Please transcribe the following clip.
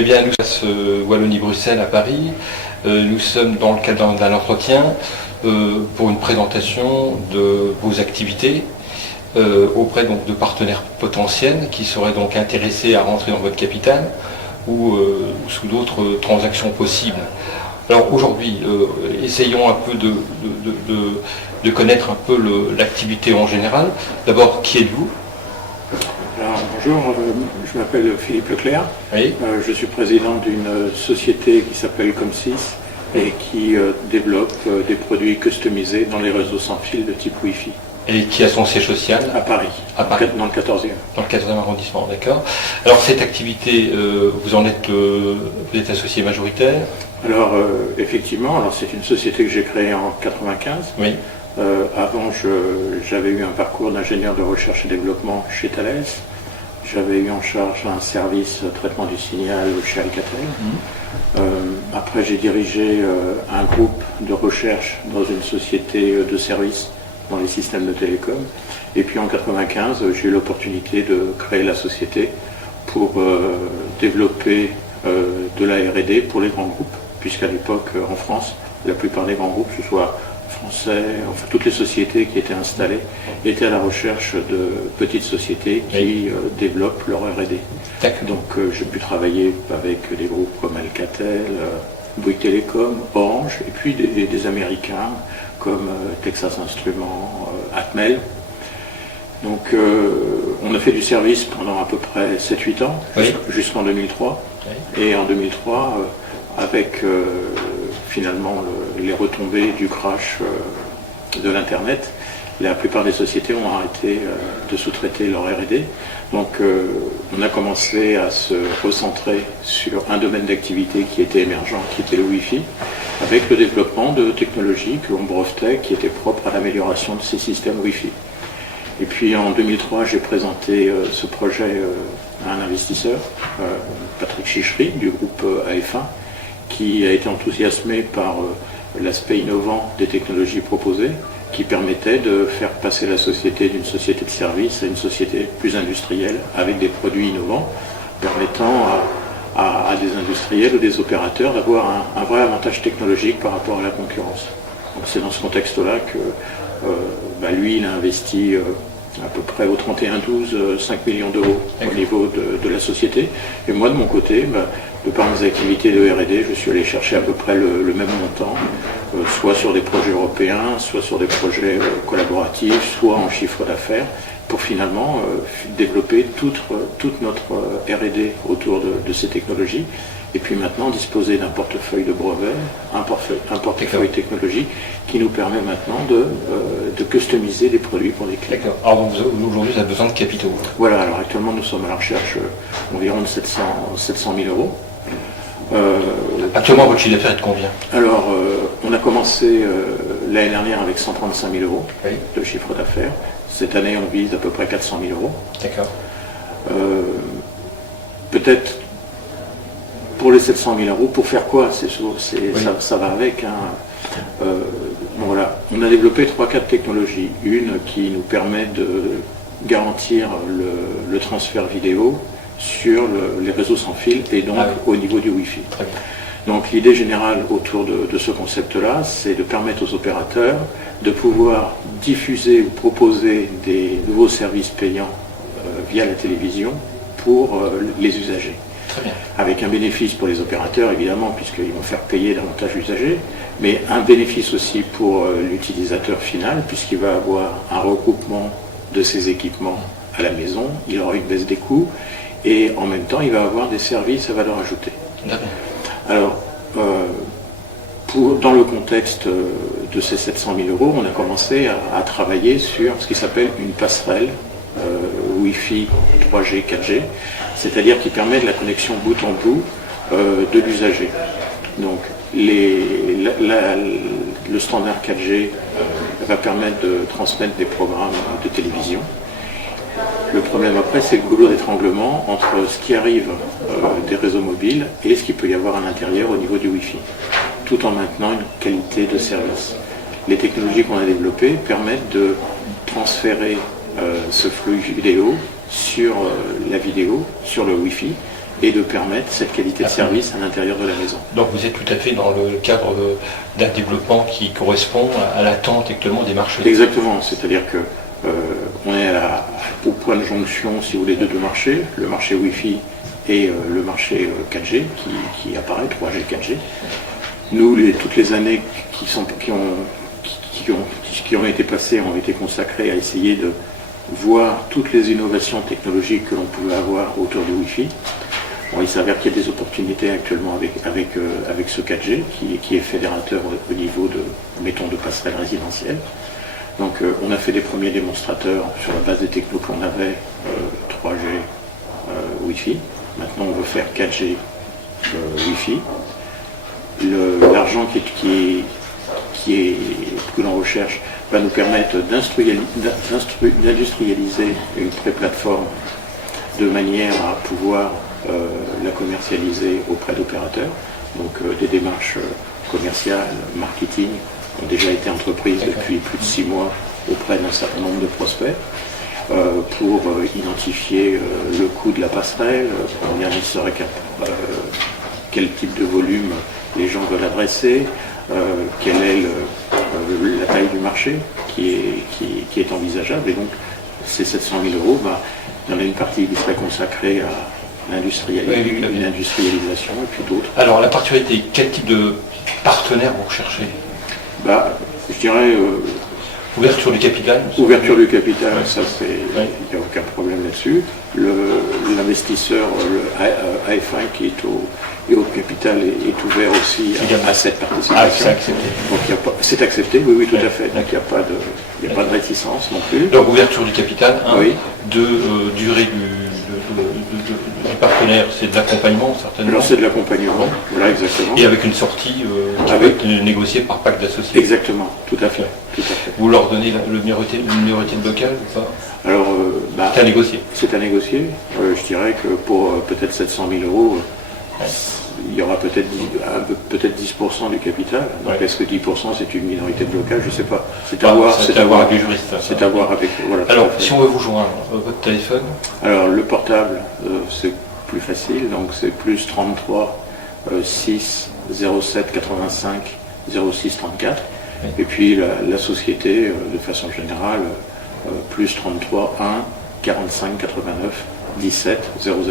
Eh bien, nous sommes à Wallonie-Bruxelles à Paris. Nous sommes dans le cadre d'un entretien pour une présentation de vos activités auprès donc, de partenaires potentiels qui seraient donc intéressés à rentrer dans votre capital ou sous d'autres transactions possibles. Alors aujourd'hui, essayons un peu de connaître un peu l'activité en général. D'abord, qui êtes-vous ? Alors, bonjour, je m'appelle Philippe Leclerc. Oui. Je suis président d'une société qui s'appelle Comsys et qui développe des produits customisés dans les réseaux sans fil de type Wi-Fi. Et qui a son siège social ? À Paris, dans le 14e. Dans le 14e arrondissement, d'accord. Alors cette activité, vous êtes associé majoritaire ? Alors effectivement, c'est une société que j'ai créée en 95. Oui. Avant, j'avais eu un parcours d'ingénieur de recherche et développement chez Thales. J'avais eu en charge un service traitement du signal chez Alcatel. Après, j'ai dirigé un groupe de recherche dans une société de services dans les systèmes de télécom. Et puis en 95, j'ai eu l'opportunité de créer la société pour développer de la R&D pour les grands groupes, puisqu'à l'époque, en France, la plupart des grands groupes, que ce soit français, enfin toutes les sociétés qui étaient installées, étaient à la recherche de petites sociétés qui développent leur R&D. Donc j'ai pu travailler avec des groupes comme Alcatel, Bouygues Telecom, Orange, et puis des Américains comme Texas Instruments, Atmel. Donc on a fait du service pendant à peu près 7-8 ans, jusqu'en 2003. Et en 2003, avec finalement les retombées du crash de l'Internet, la plupart des sociétés ont arrêté de sous-traiter leur R&D. Donc on a commencé à se recentrer sur un domaine d'activité qui était émergent, qui était le Wi-Fi, avec le développement de technologies que l'on brevetait, qui étaient propres à l'amélioration de ces systèmes Wi-Fi. Et puis en 2003, j'ai présenté ce projet à un investisseur, Patrick Chichery, du groupe AF1, qui a été enthousiasmé par l'aspect innovant des technologies proposées, qui permettait de faire passer la société d'une société de service à une société plus industrielle, avec des produits innovants, permettant à des industriels ou des opérateurs d'avoir un vrai avantage technologique par rapport à la concurrence. Donc c'est dans ce contexte-là que lui, il a investi à peu près au 31-12, 5 millions d'euros au niveau de la société. Et moi, de mon côté, de par mes activités de R&D, je suis allé chercher à peu près le même montant, soit sur des projets européens, soit sur des projets collaboratifs, soit en chiffre d'affaires, pour finalement développer toute notre R&D autour de ces technologies. Et puis maintenant disposer d'un portefeuille de brevets, un portefeuille technologique qui nous permet maintenant de customiser des produits pour des clients. D'accord. Alors aujourd'hui, vous avez besoin de capitaux. Voilà, alors actuellement nous sommes à la recherche environ de 700 000 euros. Actuellement, votre chiffre d'affaires est de combien ? Alors, on a commencé l'année dernière avec 135 000 euros de chiffre d'affaires. Cette année, on vise à peu près 400 000 euros. D'accord. Peut-être pour les 700 000 euros, pour faire quoi ? Ça va avec. Voilà. On a développé 3-4 technologies. Une qui nous permet de garantir le transfert vidéo sur les réseaux sans fil et donc au niveau du Wi-Fi. Donc l'idée générale autour de ce concept-là, c'est de permettre aux opérateurs de pouvoir diffuser ou proposer des nouveaux services payants via la télévision pour les usagers. Très bien. Avec un bénéfice pour les opérateurs, évidemment, puisqu'ils vont faire payer davantage l'usager, mais un bénéfice aussi pour l'utilisateur final, puisqu'il va avoir un regroupement de ses équipements à la maison, il aura une baisse des coûts, et en même temps, il va avoir des services à valeur ajoutée. Alors, dans le contexte de ces 700 000 euros, on a commencé à travailler sur ce qui s'appelle une passerelle Wi-Fi 3G, 4G, c'est-à-dire qui permet de la connexion bout en bout de l'usager. Donc, le standard 4G va permettre de transmettre des programmes de télévision. Le problème après, c'est le goulot d'étranglement entre ce qui arrive des réseaux mobiles et ce qu'il peut y avoir à l'intérieur au niveau du Wi-Fi, tout en maintenant une qualité de service. Les technologies qu'on a développées permettent de transférer ce flux vidéo sur la vidéo, sur le Wi-Fi, et de permettre cette qualité de service à l'intérieur de la maison. Donc vous êtes tout à fait dans le cadre d'un développement qui correspond à l'attente actuellement des marchés. Exactement, c'est-à-dire que on est au point de jonction, si vous voulez, de deux marchés, le marché Wi-Fi et le marché 4G qui apparaît, 3G, 4G. Nous, toutes les années qui ont été passées ont été consacrées à essayer de voir toutes les innovations technologiques que l'on pouvait avoir autour du Wi-Fi. Bon, il s'avère qu'il y a des opportunités actuellement avec ce 4G qui est fédérateur au niveau de passerelles résidentielles. Donc on a fait des premiers démonstrateurs sur la base des technos qu'on avait, 3G Wi-Fi. Maintenant on veut faire 4G Wi-Fi. L'argent que l'on recherche va nous permettre d'industrialiser une pré-plateforme de manière à pouvoir la commercialiser auprès d'opérateurs. Donc des démarches commerciales, marketing ont déjà été entreprises depuis plus de 6 mois auprès d'un certain nombre de prospects pour identifier le coût de la passerelle, combien il serait quel type de volume les gens veulent adresser, quelle est la taille du marché qui est envisageable. Et donc ces 700 000 euros, il y en a une partie qui serait consacrée à une industrialisation et puis d'autres. Alors la particularité, quel type de partenaire vous recherchez? Je dirais ouverture du capital. Ouverture du capital, ça c'est, il n'y a aucun problème là-dessus. L'investisseur, le AF1 qui est au capital est ouvert aussi à cette participation. C'est accepté. Donc c'est accepté, oui, tout à fait. Donc il n'y a pas de réticence non plus. Donc ouverture du capital, oui. Durée du partenaire, c'est de l'accompagnement certainement. Alors c'est de l'accompagnement, voilà exactement. Et avec une sortie qui va être négociée par pacte d'associés. Exactement, tout à fait. Vous leur donnez le minorité de local ou pas? Alors, c'est à négocier. C'est à négocier. Je dirais que pour peut-être 700 000 euros, il y aura peut-être 10% du capital. Donc est-ce que 10% c'est une minorité de blocage? Je ne sais pas. C'est à voir avec les juristes. C'est à voir avec. Voilà, alors, si on veut vous joindre, votre téléphone? Alors, le portable, c'est plus facile. Donc, c'est plus 33 6 07 85 06 34. Et puis la société, de façon générale, plus 33 1 45 89 17 00.